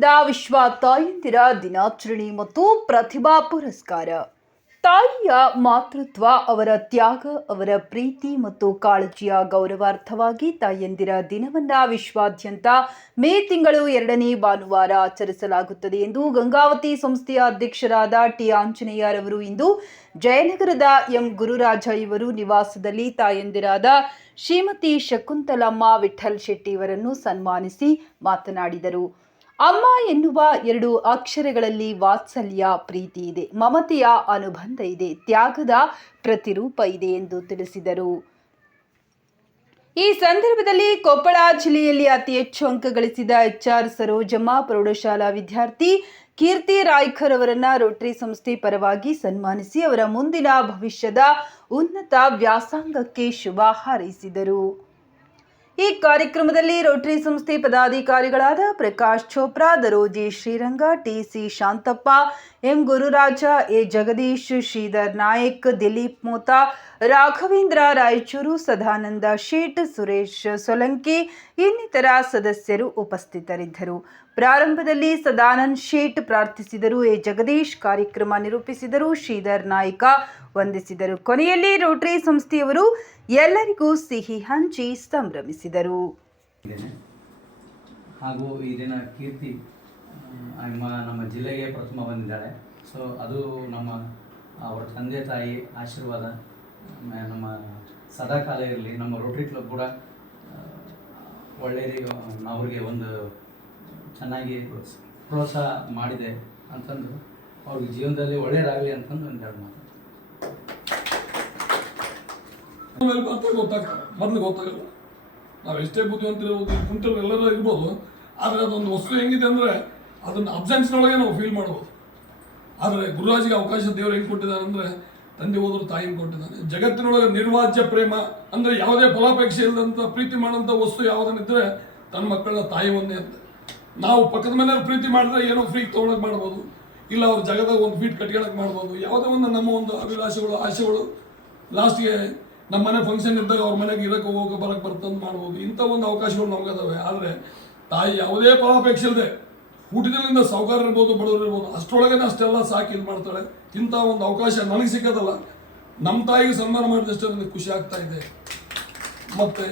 ವತಿಯಿಂದ ವಿಶ್ವ ತಾಯಂದಿರ ದಿನಾಚರಣೆ ಮತ್ತು ಪ್ರತಿಭಾ ಪುರಸ್ಕಾರ. ತಾಯಿಯ ಮಾತೃತ್ವ, ಅವರ ತ್ಯಾಗ, ಅವರ ಪ್ರೀತಿ ಮತ್ತು ಕಾಳಜಿಯ ಗೌರವಾರ್ಥವಾಗಿ ತಾಯಂದಿರ ದಿನವನ್ನ ವಿಶ್ವಾದ್ಯಂತ ಮೇ ತಿಂಗಳು ಎರಡನೇ ಭಾನುವಾರ ಆಚರಿಸಲಾಗುತ್ತದೆ ಎಂದು ಗಂಗಾವತಿ ಸಂಸ್ಥೆಯ ಅಧ್ಯಕ್ಷರಾದ ಟಿ. ಆಂಜನೇಯರವರು ಇಂದು ಜಯನಗರದ ಎಂ. ಗುರುರಾಜ ಇವರು ನಿವಾಸದಲ್ಲಿ ತಾಯಂದಿರಾದ ಶ್ರೀಮತಿ ಶಕುಂತಲಮ್ಮ ವಿಠಲ್ ಶೆಟ್ಟಿ ಇವರನ್ನು ಸನ್ಮಾನಿಸಿ ಮಾತನಾಡಿದರು. ಅಮ್ಮ ಎನ್ನುವ ಎರಡು ಅಕ್ಷರಗಳಲ್ಲಿ ವಾತ್ಸಲ್ಯ, ಪ್ರೀತಿ ಇದೆ, ಮಮತೆಯ ಅನುಬಂಧ ಇದೆ, ತ್ಯಾಗದ ಪ್ರತಿರೂಪ ಇದೆ ಎಂದು ತಿಳಿಸಿದರು. ಈ ಸಂದರ್ಭದಲ್ಲಿ ಕೊಪ್ಪಳ ಜಿಲ್ಲೆಯಲ್ಲಿ ಅತಿ ಹೆಚ್ಚು ಅಂಕ ಗಳಿಸಿದ ಎಚ್ಆರ್ ಸರೋಜಮ್ಮ ಪ್ರೌಢಶಾಲಾ ವಿದ್ಯಾರ್ಥಿ ಕೀರ್ತಿ ರಾಯ್ಕರ್ ಅವರನ್ನ ರೋಟರಿ ಸಂಸ್ಥೆ ಪರವಾಗಿ ಸನ್ಮಾನಿಸಿ ಅವರ ಮುಂದಿನ ಭವಿಷ್ಯದ ಉನ್ನತ ವ್ಯಾಸಂಗಕ್ಕೆ ಶುಭ ಹಾರೈಸಿದರು. ಈ ಕಾರ್ಯಕ್ರಮದಲ್ಲಿ ರೋಟರಿ ಸಂಸ್ಥೆ ಪದಾಧಿಕಾರಿಗಳಾದ Prakash Chopra, Daroji Shriranga TC Shanthappa, M Gururaja, A Jagadish, Shridhar Nayak, Dilip Mota, Raghavendra Raichur, Sadananda Shet, Suresh Solanki, ಇನ್ನಿತರ ಸದಸ್ಯರು ಉಪಸ್ಥಿತರಿದ್ದರು. ಪ್ರಾರಂಭದಲ್ಲಿ ಸದಾನಂದ್ ಶೇಟ್ ಪ್ರಾರ್ಥಿಸಿದರು, ಎ. ಜಗದೀಶ್ ಕಾರ್ಯಕ್ರಮ ನಿರೂಪಿಸಿದರು, ಶ್ರೀಧರ್ ನಾಯ್ಕ ವಂದಿಸಿದರು. ಕೊನೆಯಲ್ಲಿ ರೋಟರಿ ಸಂಸ್ಥೆಯವರು ಎಲ್ಲರಿಗೂ ಸಿಹಿ ಹಂಚಿ ಸಂಭ್ರಮಿಸಿದರು. ಹಾಗೂ ಈ ದಿನ ಕೀರ್ತಿ ನಮ್ಮ ಜಿಲ್ಲೆಗೆ ಪ್ರಥಮ ಬಂದಿದ್ದಾರೆ. ಸೊ ಅದು ನಮ್ಮ, ಅವರ ತಂದೆ ತಾಯಿ ಆಶೀರ್ವಾದ ನಮ್ಮ ಸದಾಕಾಲ ಇರಲಿ. ನಮ್ಮ ರೋಟರಿ ಕ್ಲಬ್ ಕೂಡ ಒಳ್ಳೆಯ ಅವ್ರಿಗೆ ಒಂದು ಚೆನ್ನಾಗಿ ಪ್ರೋತ್ಸಾಹ ಮಾಡಿದೆ ಅಂತಂದು ಅವ್ರಿಗೆ ಜೀವನದಲ್ಲಿ ಒಳ್ಳೆಯದಾಗಲಿ ಅಂತಂದು ಒಂದೆರಡು ಮಾತು. ಆಮೇಲೆ ಮಾತ್ರ ಗೊತ್ತಾಗ್ತದೆ ಮೊದಲು ಗೊತ್ತಾಗಲ್ಲ. ನಾವು ಎಷ್ಟೇ ಬುದ್ಧಿವಂತಿರ್ಬೋದು ಕುಂಟಲ್ ಎಲ್ಲರೂ ಇರ್ಬೋದು, ಆದರೆ ಅದೊಂದು ವಸ್ತು ಹೆಂಗಿದೆ ಅಂದರೆ ಅದನ್ನು ಅಬ್ಸೆನ್ಸ್ನೊಳಗೆ ನಾವು ಫೀಲ್ ಮಾಡ್ಬೋದು. ಆದರೆ ಗುರುರಾಜಿಗೆ ಅವಕಾಶ ದೇವರು ಹೆಂಗೆ ಕೊಟ್ಟಿದ್ದಾರೆ ಅಂದರೆ, ತಂದೆ ಹೋದ್ರು ತಾಯಿನ ಕೊಟ್ಟಿದ್ದಾನೆ ಜಗತ್ತಿನೊಳಗೆ ನಿರ್ವಾಜ್ಯ ಪ್ರೇಮ ಅಂದರೆ ಯಾವುದೇ ಫಲಾಪೇಕ್ಷೆ ಇಲ್ಲದಂಥ ಪ್ರೀತಿ ಮಾಡೋಂಥ ವಸ್ತು ಯಾವುದನ್ನಿದ್ರೆ ತನ್ನ ಮಕ್ಕಳನ್ನ ತಾಯಿ ಒಂದೇ ಅಂತ. ನಾವು ಪಕ್ಕದ ಮನೆಯವ್ರು ಪ್ರೀತಿ ಮಾಡಿದ್ರೆ ಏನೋ ಫ್ರೀ ತೊಗೊಳಕ್ ಮಾಡ್ಬೋದು. ಇಲ್ಲ ಅವ್ರ ಜಗದಾಗ ಒಂದು ಫೀಟ್ ಕಟ್ಕೊಳಕ್ ಮಾಡ್ಬೋದು. ಯಾವುದೋ ಒಂದು ನಮ್ಮ ಒಂದು ಅಭಿಲಾಷೆಗಳು, ಆಸೆಗಳು ಲಾಸ್ಟ್ಗೆ ನಮ್ಮ ಮನೆ ಫಂಕ್ಷನ್ ಇದ್ದಾಗ ಅವ್ರ ಮನೆಗೆ ಇರಕ್ಕೆ ಹೋಗಕ್ಕೆ ಬರಕ್ಕೆ ಬರ್ತಂದು ಮಾಡ್ಬೋದು. ಇಂಥ ಒಂದು ಅವಕಾಶಗಳು ನಮಗದಾವೆ. ಆದರೆ ತಾಯಿ ಯಾವುದೇ ಫಲಾಪೇಕ್ಷೆ ಇಲ್ಲದೆ ಹುಟ್ಟಿದಲ್ಲಿಂದ ಸಾವುಕಾರ ಇರ್ಬೋದು, ಬಡವರು ಇರ್ಬೋದು, ಅಷ್ಟರೊಳಗೇನೆ ಅಷ್ಟೆಲ್ಲ ಸಾಕಿ ಇದು ಮಾಡ್ತಾಳೆ. ಇಂಥ ಒಂದು ಅವಕಾಶ ನನಗೆ ಸಿಕ್ಕದಲ್ಲ. ನಮ್ಮ ತಾಯಿಗೆ ಸನ್ಮಾನ ಮಾಡಿದಷ್ಟೇ ನನಗೆ ಖುಷಿ ಆಗ್ತಾ ಇದೆ. ಮತ್ತು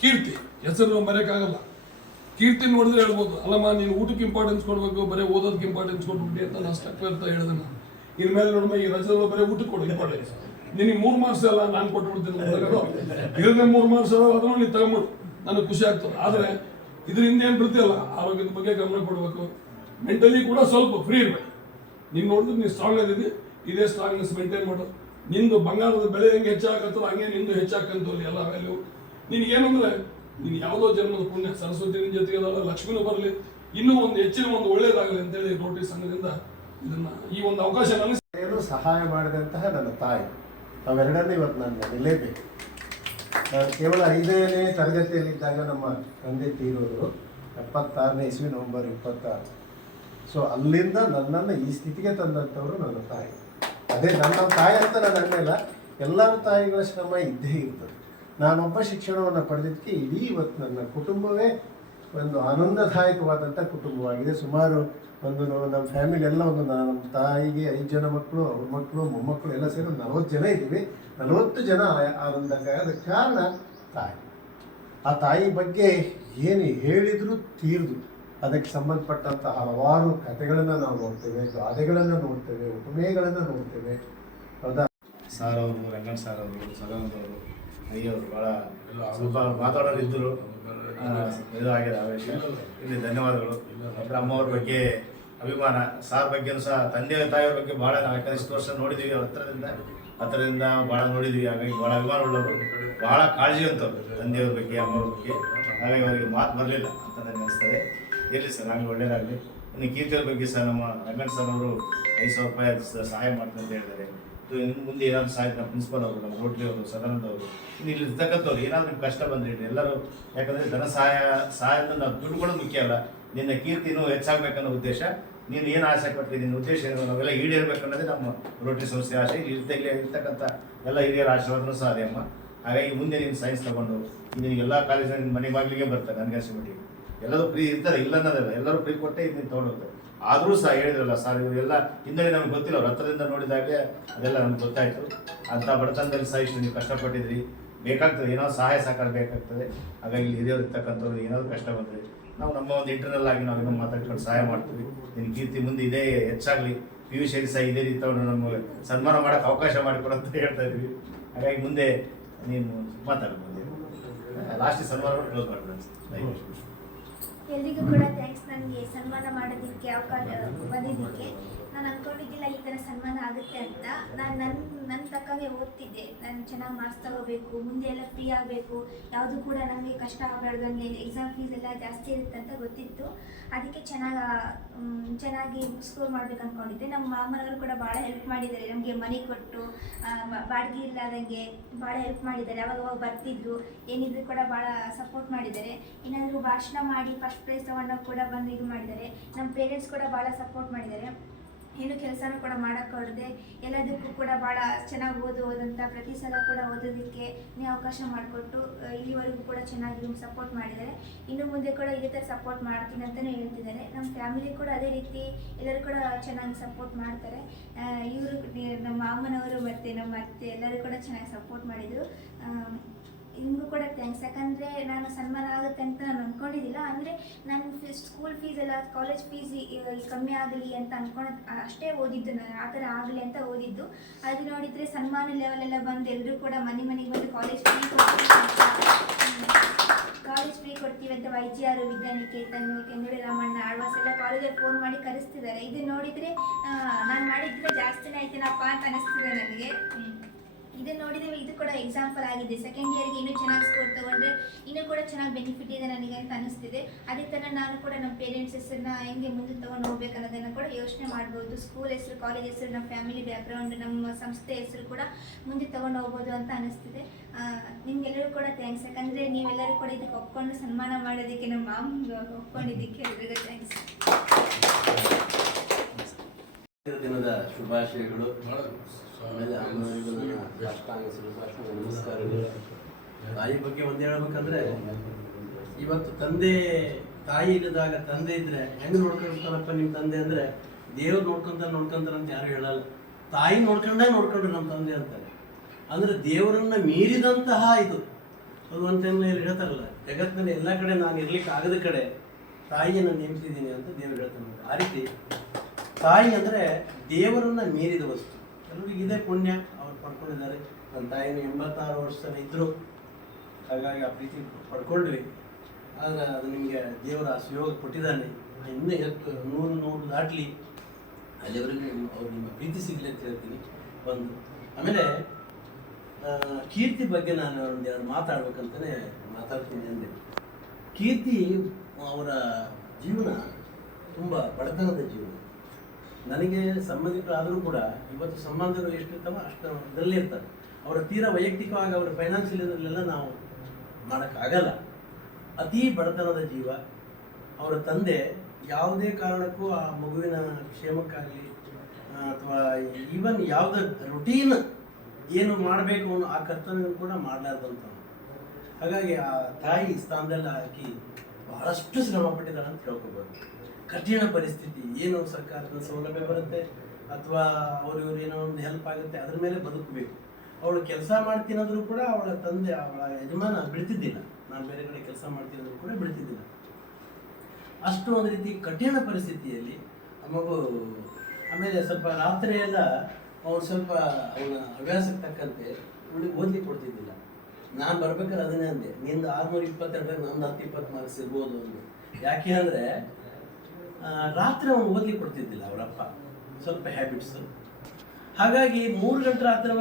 ಕೀರ್ತಿ, ಹೆಸರು ಮರೆಯೋಕ್ಕಾಗಲ್ಲ. ಕೀರ್ತಿ ನೋಡಿದ್ರೆ ಹೇಳ್ಬೋದು. ಅಲ್ಲಮ್ಮ ನೀನು ಊಟಕ್ಕೆ ಇಂಪಾರ್ಟೆನ್ಸ್ ಕೊಡ್ಬೇಕು, ಬರೀ ಓದೋದಕ್ಕೆ ಇಂಪಾರ್ಟೆನ್ಸ್ ಕೊಟ್ಬಿಟ್ಟು ಅಂತ ನಾನು ಸ್ಟಕ್ ಅಂತ ಹೇಳಿದೆ ನಾನು. ಇನ್ಮೇಲೆ ನೋಡಮ್ಮ ಈ ರಜದಲ್ಲಿ ಬರೀ ಊಟಕ್ಕೆ ಕೊಡು ಇಂಪಾರ್ಟೆನ್ಸ್ ನಿನಗೆ ಮೂರು ಮಾರ್ಕ್ಸ್ ಅಲ್ಲ ನಾನು ಕೊಟ್ಬಿಡ್ತೀನಿ ಇರದೇ ಮೂರು ಮಾರ್ಕ್ಸ್ ಅಲ್ಲ ಅದನ್ನು ನೀನು ತಗೊಂಬಿಡು ನನಗೆ ಖುಷಿ ಆಗ್ತದೆ. ಆದರೆ ಇದರಿಂದ ಏನು ಅಲ್ಲ, ಆರೋಗ್ಯದ ಬಗ್ಗೆ ಗಮನ ಕೊಡಬೇಕು. ಮೆಂಟಲಿ ಕೂಡ ಸ್ವಲ್ಪ ಫ್ರೀ ಇರಬೇಕು ನೀನು ನೋಡಿದ್ರೆ ನೀನು ಸ್ಟ್ರಾಂಗ್ ಆಗಿದ್ದಿ, ಇದೇ ಸ್ಟ್ರಾಂಗ್ನೆಸ್ ಮೇಂಟೈನ್ ಮಾಡು. ನಿಂದು ಬಂಗಾರದ ಬೆಲೆ ಹೆಂಗೆ ಹೆಚ್ಚಾಗತ್ತೋ, ಹಂಗೆ ನಿಂದು ಹೆಚ್ಚಾಕಂತಲ್ಲಿ ಎಲ್ಲ ವ್ಯಾಲ್ಯೂ ನಿನಗೇನಂದ್ರೆ ನೀನು ಯಾವುದೋ ಜನ್ಮದ ಪುಣ್ಯ, ಸರಸ್ವತಿ ಜೊತೆಗೆ ಲಕ್ಷ್ಮಿನೂ ಬರಲಿ. ಇನ್ನೂ ಒಂದು ಹೆಚ್ಚಿನ ಒಂದು ಒಳ್ಳೇದಾಗಲಿ ಅಂತೇಳಿ ರೋಟರಿ ಸಂಘದಿಂದ ಇದನ್ನ ಈ ಒಂದು ಅವಕಾಶ ನನಗೆ ಸಹಾಯ ಮಾಡಿದಂತಹ ನನ್ನ ತಾಯಿ. ಅವೆರಡನ್ನೂ ಇವತ್ತು ನಾನು ನಿಲ್ಲೇಬೇಕು ಕೇವಲ ಐದನೇ ತರಗತಿಯಲ್ಲಿದ್ದಾಗ ನಮ್ಮ ತಂದೆ ತೀರೋರು ಎಪ್ಪತ್ತಾರನೇ ಇಸ್ವಿ ನವೆಂಬರ್ ಇಪ್ಪತ್ತಾರು. ಸೊ ಅಲ್ಲಿಂದ ನನ್ನನ್ನು ಈ ಸ್ಥಿತಿಗೆ ತಂದಂಥವರು ನನ್ನ ತಾಯಿ. ಅದೇ ನನ್ನ ತಾಯಿ ಅಂತ ನಾನು ಅನ್ನಿಲ್ಲ ಎಲ್ಲರ ತಾಯಿಗಳ ಶ್ರಮ ಇದ್ದೇ ಇರ್ತದೆ. ನಾನೊಬ್ಬ ಶಿಕ್ಷಣವನ್ನು ಪಡೆದಿದ್ದಕ್ಕೆ ಇಡೀ ಇವತ್ತು ನನ್ನ ಕುಟುಂಬವೇ ಒಂದು ಆನಂದದಾಯಕವಾದಂಥ ಕುಟುಂಬವಾಗಿದೆ. ಸುಮಾರು ಒಂದು ನಮ್ಮ ಫ್ಯಾಮಿಲಿ ಎಲ್ಲ ಒಂದು ನಮ್ಮ ತಾಯಿಗೆ ಐದು ಜನ ಮಕ್ಕಳು, ಅವ್ರ ಮಕ್ಕಳು, ಮೊಮ್ಮಕ್ಕಳು ಎಲ್ಲ ಸೇರಿ ನಲವತ್ತು ಜನ ಇದ್ದೀವಿ. ನಲವತ್ತು ಜನ ಆನಂದಕ್ಕಾಗದ ಕಾರಣ ತಾಯಿ. ಆ ತಾಯಿ ಬಗ್ಗೆ ಏನು ಹೇಳಿದರೂ ತೀರ್ದು. ಅದಕ್ಕೆ ಸಂಬಂಧಪಟ್ಟಂಥ ಹಲವಾರು ಕಥೆಗಳನ್ನು ನಾವು ನೋಡ್ತೇವೆ, ಗಾದೆಗಳನ್ನು ನೋಡ್ತೇವೆ, ಉಪಮೇಯಗಳನ್ನು ನೋಡ್ತೇವೆ. ಹೌದಾ? ಸಾರ್ ಅವರು ರಂಗಣ್ಣ ಸಾರ್ ಅವರು ಸದಾನಂದ ಅಯ್ಯವರು ಭಾಳ ಸ್ವಲ್ಪ ಮಾತಾಡೋರು ಇದ್ದರು ಇದು ಆಗಿದೆ ಆವೇಶ ಇಲ್ಲಿ ಧನ್ಯವಾದಗಳು. ಮತ್ತು ಅಮ್ಮವ್ರ ಬಗ್ಗೆ ಅಭಿಮಾನ ಸಾರ್ ಬಗ್ಗೆನೂ ಸಹ ತಂದೆ ತಾಯಿಯವ್ರ ಬಗ್ಗೆ ಭಾಳ ನಾವು ಯಾಕಂದ್ರೆ ಇಷ್ಟು ವರ್ಷ ನೋಡಿದ್ದೀವಿ ಅವ್ರ ಹತ್ರದಿಂದ. ಹತ್ರದಿಂದ ಭಾಳ ನೋಡಿದ್ವಿ. ಹಾಗಾಗಿ ಭಾಳ ಅಭಿಮಾನ ಉಳ್ಳವರು. ಭಾಳ ಕಾಳಜಿ ಅಂತವ್ರು ತಂದೆಯವ್ರ ಬಗ್ಗೆ ಅಮ್ಮವ್ರ ಬಗ್ಗೆ. ಹಾಗಾಗಿ ಅವರಿಗೆ ಮಾತು ಬರಲಿಲ್ಲ ಅಂತ ನನಗೆ ಅನಿಸ್ತದೆ. ಇರಲಿ ಸರ್ ನನಗೆ ಒಳ್ಳೇದಾಗಲಿ. ಇನ್ನು ಕೀರ್ತಿಯವ್ರ ಬಗ್ಗೆ ಸಹ ನಮ್ಮ ರಮೇಶ್ ಸರ್ ಅವರು ಐದು ಸಾವಿರ ರೂಪಾಯಿ ಸಹಾಯ ಮಾಡ್ತಾರೆ ಅಂತ ಹೇಳಿದ್ದಾರೆ. ಮುಂದೆ ಏನಾದ್ರು ನಮ್ಮ ಪ್ರಿನ್ಸಿಪಲ್ ಅವರು, ನಮ್ಮ ರೋಟ್ರಿ ಅವರು, ಸದಾನಂದ ಅವರು, ಇನ್ನು ಇಲ್ಲಿ ಇರ್ತಕ್ಕಂಥವ್ರು, ಏನಾದ್ರು ನಿಮ್ಗೆ ಕಷ್ಟ ಬಂದ್ರೆ ಎಲ್ಲರೂ, ಯಾಕಂದರೆ ಧನ ಸಹಾಯ, ಸಹಾಯದಿಂದ ನಾವು ದುಡ್ಡುಗಳು ಮುಖ್ಯ ಅಲ್ಲ. ನಿನ್ನ ಕೀರ್ತಿನೂ ಹೆಚ್ಚಾಗಬೇಕನ್ನೋ ಉದ್ದೇಶ, ನೀನು ಏನು ಆಸೆ ಪಟ್ಟರೆ ನಿನ್ನ ಉದ್ದೇಶ ಏನು, ನಾವೆಲ್ಲ ಈಡೇರಬೇಕನ್ನೋದೇ ನಮ್ಮ ರೋಟರಿ ಸಂಸ್ಥೆ ಆಸೆ. ಇಲ್ಲಿ ಇರ್ತಾ ಇಲ್ಲಿ ಇರ್ತಕ್ಕಂಥ ಎಲ್ಲ ಹಿರಿಯರ ಆಶೀರ್ವಾದನೂ ಸಹ ಅದೇ ಅಮ್ಮ. ಹಾಗಾಗಿ ಮುಂದೆ ನೀನು ಸೈನ್ಸ್ ತಗೊಂಡು ನಿನಗೆ ಎಲ್ಲ ಕಾಲೇಜಿನ ನಿನ್ನ ಮನೆ ಬಾಗಿಲಿಗೆ ಬರ್ತಾರೆ ನನಗೆ ಅನ್ಸಿಬಿಟ್ಟು ಎಲ್ಲರೂ ಫ್ರೀ ಇರ್ತಾರೆ, ಇಲ್ಲ ಅನ್ನೋದಲ್ಲ, ಎಲ್ಲರೂ ಫ್ರೀ ಕೊಟ್ಟೆ ಇದನ್ನ ತೊಗೊಂಡೋಗ್ತಾರೆ ಆದರೂ ಸಹ ಹೇಳಿದ್ರಲ್ಲ ಸರ್ ಇವರೆಲ್ಲ ಹಿಂದೆ ನಮ್ಗೆ ಗೊತ್ತಿಲ್ಲ, ಅವ್ರ ಹತ್ತಿರದಿಂದ ನೋಡಿದಾಗ ಅದೆಲ್ಲ ನಮ್ಗೆ ಗೊತ್ತಾಯಿತು. ಅಂಥ ಬಡತನದಲ್ಲಿ ಸಹ ಇಷ್ಟು ನೀವು ಕಷ್ಟಪಟ್ಟಿದ್ರಿ. ಬೇಕಾಗ್ತದೆ, ಏನೋ ಸಹಾಯ ಸಹಕಾರ ಬೇಕಾಗ್ತದೆ. ಹಾಗಾಗಿ ಇಲ್ಲಿ ಹಿರಿಯವ್ರು ಇರ್ತಕ್ಕಂಥವ್ರು ಏನಾದರೂ ಕಷ್ಟ ಬಂದರೆ ನಾವು ನಮ್ಮ ಒಂದು ಇಂಟರ್ನಲ್ ಆಗಿ ನಾವು ಏನೋ ಮಾತಾಡ್ಕೊಂಡು ಸಹಾಯ ಮಾಡ್ತೀವಿ. ನಿನ್ನ ಕೀರ್ತಿ ಮುಂದೆ ಇದೇ ಹೆಚ್ಚಾಗಲಿ. ಪಿ ಯು ಶೈಲಿ ಸಹ ಇದೇ ರೀತಿ ಅವ್ರನ್ನ ನಮಗೆ ಸನ್ಮಾನ ಮಾಡೋಕ್ಕೆ ಅವಕಾಶ ಮಾಡಿಕೊಡು ಅಂತ ಹೇಳ್ತಾ ಇದ್ವಿ. ಹಾಗಾಗಿ ಮುಂದೆ ನೀನು ಮಾತಾಡ್ಬೋದು. ಲಾಸ್ಟ್ ಸನ್ಮಾನ ಕ್ಲೋಸ್ ಮಾಡ್ಬೋದು ಎಲ್ರಿಗೂ ಕೂಡ ಥ್ಯಾಂಕ್ಸ್ ನನಗೆ ಸನ್ಮಾನ ಮಾಡೋದಕ್ಕೆ ಅವಕಾಶ ಬಂದಿದ್ದಕ್ಕೆ. ನಾನು ಅಂದ್ಕೊಂಡಿದ್ದಿಲ್ಲ ಈ ಥರ ಸನ್ಮಾನ ಆಗುತ್ತೆ ಅಂತ. ನಾನು ನನ್ನ ನನ್ನ ತಕ್ಕವೇ ಓದ್ತಿದ್ದೆ. ನಾನು ಚೆನ್ನಾಗಿ ಮಾರ್ಕ್ಸ್ ತಗೋಬೇಕು, ಮುಂದೆ ಎಲ್ಲ ಫ್ರೀ ಆಗಬೇಕು. ಯಾವುದು ಕೂಡ ನನಗೆ ಕಷ್ಟ ಆಗಬಾರ್ದಂಗೆ ಎಕ್ಸಾಮ್ ಫೀಸ್ ಎಲ್ಲ ಜಾಸ್ತಿ ಇರುತ್ತೆ ಅಂತ ಗೊತ್ತಿತ್ತು. ಅದಕ್ಕೆ ಚೆನ್ನಾಗಿ ಚೆನ್ನಾಗಿ ಸ್ಕೋರ್ ಮಾಡ್ಬೇಕು ಅಂದ್ಕೊಂಡಿದ್ದೆ ನಮ್ಮ ಮಾಮನವರು ಕೂಡ ಭಾಳ ಹೆಲ್ಪ್ ಮಾಡಿದ್ದಾರೆ. ನಮಗೆ ಮನೆ ಕೊಟ್ಟು ಬಾಡಿಗೆ ಇಲ್ಲದಂಗೆ ಭಾಳ ಹೆಲ್ಪ್ ಮಾಡಿದ್ದಾರೆ. ಅವಾಗ ಅವಾಗ ಬರ್ತಿದ್ರು. ಏನಿದ್ರು ಕೂಡ ಭಾಳ ಸಪೋರ್ಟ್ ಮಾಡಿದ್ದಾರೆ. ಏನಾದರೂ ಭಾಷಣ ಮಾಡಿ ಫಸ್ಟ್ ಪ್ರೈಸ್ ತೊಗೊಂಡಾಗ ಕೂಡ ಬಂದು ಇದು ಮಾಡಿದ್ದಾರೆ. ನಮ್ಮ ಪೇರೆಂಟ್ಸ್ ಕೂಡ ಭಾಳ ಸಪೋರ್ಟ್ ಮಾಡಿದ್ದಾರೆ. ಏನು ಕೆಲಸನೂ ಕೂಡ ಮಾಡೋಕ್ಕೆ ಹೊರದೆ ಎಲ್ಲದಕ್ಕೂ ಕೂಡ ಭಾಳ ಚೆನ್ನಾಗಿ ಓದು ಓದಂತ ಪ್ರತಿ ಸಲ ಕೂಡ ಓದೋದಕ್ಕೆ ಅವಕಾಶ ಮಾಡಿಕೊಟ್ಟು ಇಲ್ಲಿವರೆಗೂ ಕೂಡ ಚೆನ್ನಾಗಿ ಸಪೋರ್ಟ್ ಮಾಡಿದ್ದಾರೆ. ಇನ್ನು ಮುಂದೆ ಕೂಡ ಇದೇ ಥರ ಸಪೋರ್ಟ್ ಮಾಡ್ತೀನಿ ಅಂತಲೇ ಹೇಳ್ತಿದ್ದಾರೆ. ನಮ್ಮ ಫ್ಯಾಮಿಲಿ ಕೂಡ ಅದೇ ರೀತಿ ಎಲ್ಲರೂ ಕೂಡ ಚೆನ್ನಾಗಿ ಸಪೋರ್ಟ್ ಮಾಡ್ತಾರೆ. ಇವರು ನಮ್ಮ ಮಾಮನವರು ಮತ್ತು ನಮ್ಮ ಅತ್ತೆ ಎಲ್ಲರೂ ಕೂಡ ಚೆನ್ನಾಗಿ ಸಪೋರ್ಟ್ ಮಾಡಿದರು. ನಿಮಗೂ ಥ್ಯಾಂಕ್ಸ್ ಯಾಕಂದರೆ ನಾನು ಸನ್ಮಾನ ಆಗುತ್ತೆ ಅಂತ ನಾನು ಅಂದ್ಕೊಂಡಿದ್ದಿಲ್ಲ ಅಂದರೆ ನಾನು ಸ್ಕೂಲ್ ಫೀಸ್ ಎಲ್ಲ ಕಾಲೇಜ್ ಫೀಸ್ ಕಮ್ಮಿ ಆಗಲಿ ಅಂತ ಅಂದ್ಕೊಂಡು ಅಷ್ಟೇ ಓದಿದ್ದು ನಾನು. ಆ ಥರ ಆಗಲಿ ಅಂತ ಓದಿದ್ದು. ಅದು ನೋಡಿದರೆ ಸನ್ಮಾನ ಲೆವೆಲೆಲ್ಲ ಬಂದು ಎಲ್ಲರೂ ಕೂಡ ಮನೆ ಮನೆಗೆ ಬಂದು ಕಾಲೇಜ್ ಫೀ ಕಾಲೇಜ್ ಫ್ರೀ ಕೊಡ್ತೀವಿ ಅಂತ Y G R Vidyaniketan, Kengadi Ramanna, Alvas ಎಲ್ಲ ಕಾಲೇಜಲ್ಲಿ ಫೋನ್ ಮಾಡಿ ಕರೆಸ್ತಿದ್ದಾರೆ. ಇದು ನೋಡಿದರೆ ನಾನು ಮಾಡಿದ್ರೆ ಜಾಸ್ತಿನೇ ಆಯ್ತೇನಪ್ಪ ಅಂತ ಅನಿಸ್ತಿದೆ ನನಗೆ. ಇದು ನೋಡಿದರೆ ಇದು ಕೂಡ ಎಕ್ಸಾಂಪಲ್ ಆಗಿದೆ. ಸೆಕೆಂಡ್ ಇಯರ್ಗೆ ಇನ್ನೂ ಚೆನ್ನಾಗಿ ಸ್ಕೋರ್ ತಗೊಂಡ್ರೆ ಇನ್ನೂ ಕೂಡ ಚೆನ್ನಾಗಿ ಬೆನಿಫಿಟ್ ಇದೆ ನನಗೆ ಅಂತ ಅನಿಸ್ತಿದೆ. ಅದೇ ಥರ ನಾನು ಕೂಡ ನಮ್ಮ ಪೇರೆಂಟ್ಸ್ ಹೆಸರನ್ನ ಹೆಂಗೆ ಮುಂದೆ ತೊಗೊಂಡು ಹೋಗ್ಬೇಕು ಅನ್ನೋದನ್ನ ಕೂಡ ಯೋಚನೆ ಮಾಡ್ಬೋದು. ಸ್ಕೂಲ್ ಹೆಸರು ಕಾಲೇಜ್ ಹೆಸರು, ನಮ್ಮ ಫ್ಯಾಮಿಲಿ ಬ್ಯಾಕ್ಗ್ರೌಂಡ್ ನಮ್ಮ ಸಂಸ್ಥೆ ಹೆಸರು ಕೂಡ ಮುಂದೆ ತಗೊಂಡು ಹೋಗ್ಬೋದು ಅಂತ ಅನಿಸ್ತಿದೆ. ನಿಮ್ಗೆಲ್ಲರೂ ಕೂಡ ಥ್ಯಾಂಕ್ಸ್ ಯಾಕಂದರೆ ನೀವೆಲ್ಲರೂ ಕೂಡ ಇದಕ್ಕೆ ಒಪ್ಕೊಂಡು ಸನ್ಮಾನ ಮಾಡೋದಕ್ಕೆ ನಮ್ಮ ಮಾಮ ಒಪ್ಕೊಂಡಿದ್ದಕ್ಕೆ ಎಲ್ರಿಗೂ ಥ್ಯಾಂಕ್ಸ್ ದಿನದ ಶುಭಾಶಯಗಳು. ಆಮೇಲೆ ಅಮ್ಮನವರಿಗೂ ನನ್ನ ಸಾಷ್ಟಾಂಗ ಶುಭಾಶಯ ನಮಸ್ಕಾರಗಳು. ತಾಯಿ ಬಗ್ಗೆ ಒಂದು ಹೇಳ್ಬೇಕಂದ್ರೆ ಇವತ್ತು ತಂದೆ ತಾಯಿ ಇಲ್ಲದಾಗ ತಂದೆ ಇದ್ರೆ ಹೆಂಗ್ ನೋಡ್ಕೊಂತಾರಪ್ಪ ನಿಮ್ಮ ತಂದೆ ಅಂದ್ರೆ ದೇವ್ರು ನೋಡ್ಕೊಂತ ನೋಡ್ಕೊಂತಾರ ಅಂತ ಯಾರು ಹೇಳಲ್ಲ. ತಾಯಿ ನೋಡ್ಕೊಂಡ ನೋಡ್ಕೊಂಡ್ರು ನಮ್ಮ ತಂದೆ ಅಂತಾರೆ. ಅಂದ್ರೆ ದೇವರನ್ನ ಮೀರಿದಂತಹ ಇದು. ಭಗವಂತನ ಹೇಳ್ತಾರಲ್ಲ ಜಗತ್ತಿನಲ್ಲಿ ಎಲ್ಲ ಕಡೆ ನಾನು ಇರ್ಲಿಕ್ಕೆ ಆಗದ ಕಡೆ ತಾಯಿಯನ್ನು ನೇಮಿಸಿದ್ದೀನಿ ಅಂತ ದೇವ್ರು ಹೇಳ್ತಾನೆ. ಆ ರೀತಿ ತಾಯಿ ಅಂದರೆ ದೇವರನ್ನ ಮೀರಿದ ವಸ್ತು. ಎಲ್ಲರಿಗೂ ಇದೇ ಪುಣ್ಯ, ಅವ್ರು ಪಡ್ಕೊಂಡಿದ್ದಾರೆ. ನನ್ನ ತಾಯಿನ ಎಂಬತ್ತಾರು ವರ್ಷ ಇದ್ದರು ಹಾಗಾಗಿ ಆ ಪ್ರೀತಿ ಪಡ್ಕೊಂಡ್ವಿ. ಆದರೆ ಅದು ನಿಮಗೆ ದೇವರ ಆ ಸುಯೋಗ ಕೊಟ್ಟಿದ್ದಾನೆ. ಇನ್ನೂ ಹೆಚ್ಚು ನೂರು ನೂರು ದಾಟಲಿ. ಅಲ್ಲಿವರೆಗೂ ಅವ್ರು ನಿಮ್ಮ ಪ್ರೀತಿ ಸಿಗಲಿ ಅಂತ ಹೇಳ್ತೀನಿ. ಒಂದು ಆಮೇಲೆ ಕೀರ್ತಿ ಬಗ್ಗೆ ನಾನು ಒಂದು ಎರಡು ಮಾತಾಡ್ಬೇಕಂತಲೇ ಮಾತಾಡ್ತೀನಿ ಅಂದೆ. ಕೀರ್ತಿ ಅವರ ಜೀವನ ತುಂಬ ಬಡತನದ ಜೀವನ. ನನಗೆ ಸಂಬಂಧಿಕರಾದರೂ ಕೂಡ ಇವತ್ತು ಸಂಬಂಧಗಳು ಎಷ್ಟಿರ್ತಾವ ಅಷ್ಟು ಇದರಲ್ಲಿ ಇರ್ತಾರೆ. ಅವರ ತೀರಾ ವೈಯಕ್ತಿಕವಾಗಿ ಅವರ ಫೈನಾನ್ಷಿಯಲ್ಲೆಲ್ಲ ನಾವು ಮಾಡೋಕ್ಕಾಗಲ್ಲ. ಅತೀ ಬಡತನದ ಜೀವ. ಅವರ ತಂದೆ ಯಾವುದೇ ಕಾರಣಕ್ಕೂ ಆ ಮಗುವಿನ ಕ್ಷೇಮಕ್ಕಾಗಲಿ ಅಥವಾ ಈವನ್ ಯಾವುದೇ ರುಟೀನ್ ಏನು ಮಾಡಬೇಕು ಅನ್ನೋ ಆ ಕರ್ತವ್ಯ ಕೂಡ ಮಾಡಲಾರ್ದಂತ ಹಾಗಾಗಿ ಆ ತಾಯಿ ಸ್ಥಾನದಲ್ಲಿ ಹಾಕಿ ಬಹಳಷ್ಟು ಶ್ರಮ ಪಟ್ಟಿದ್ದಾಳೆ ಅಂತ ಹೇಳ್ಕೊಬೋದು. ಕಠಿಣ ಪರಿಸ್ಥಿತಿ. ಏನು ಸರ್ಕಾರದ ಸೌಲಭ್ಯ ಬರುತ್ತೆ ಅಥವಾ ಅವ್ರು ಏನೋ ಒಂದು ಹೆಲ್ಪ್ ಆಗುತ್ತೆ, ಅದ್ರ ಮೇಲೆ ಬದುಕಬೇಕು. ಅವಳು ಕೆಲಸ ಮಾಡ್ತೀನಾದ್ರೂ ಕೂಡ ಅವಳ ತಂದೆ, ಅವಳ ಯಜಮಾನ ಬಿಡ್ತಿದ್ದಿಲ್ಲ. ನಾನು ಬೇರೆ ಕಡೆ ಕೆಲಸ ಮಾಡ್ತೀನಿ ಕೂಡ ಬಿಡ್ತಿದ್ದಿಲ್ಲ. ಅಷ್ಟು ಒಂದು ರೀತಿ ಕಠಿಣ ಪರಿಸ್ಥಿತಿಯಲ್ಲಿ ಆ ಮಗು, ಆಮೇಲೆ ಸ್ವಲ್ಪ ರಾತ್ರಿ ಎಲ್ಲ ಅವ್ರು ಸ್ವಲ್ಪ ಅವನ ಹವ್ಯಾಸಕ್ಕೆ ತಕ್ಕಂತೆ ಅವಳಿಗೆ ಓದ್ಲಿಕ್ಕೆ ಕೊಡ್ತಿದ್ದಿಲ್ಲ. ನಾನು ಬರ್ಬೇಕಾದ್ರೆ ಅದನ್ನೇ ಅಂದೆ, ನಿಂದು ಆರ್ನೂರ ಇಪ್ಪತ್ತೆರಡರಾಗ ನಂದು ಹತ್ತು ಇಪ್ಪತ್ತು ಮಾರ್ಕ್ಸ್ ಇರ್ಬೋದು ಅಂದು. ಯಾಕೆ ಅಂದರೆ ರಾತ್ರಿ ಅವನು ಓದ್ಲಿಕ್ಕೆ ಕೊಡ್ತಿದ್ದಿಲ್ಲ ಅವರಪ್ಪ. ಸ್ವಲ್ಪ ಹ್ಯಾಬಿಟ್ಸು ಹಾಗಾಗಿ ಮೂರು ಗಂಟೆ ರಾತ್ರಿ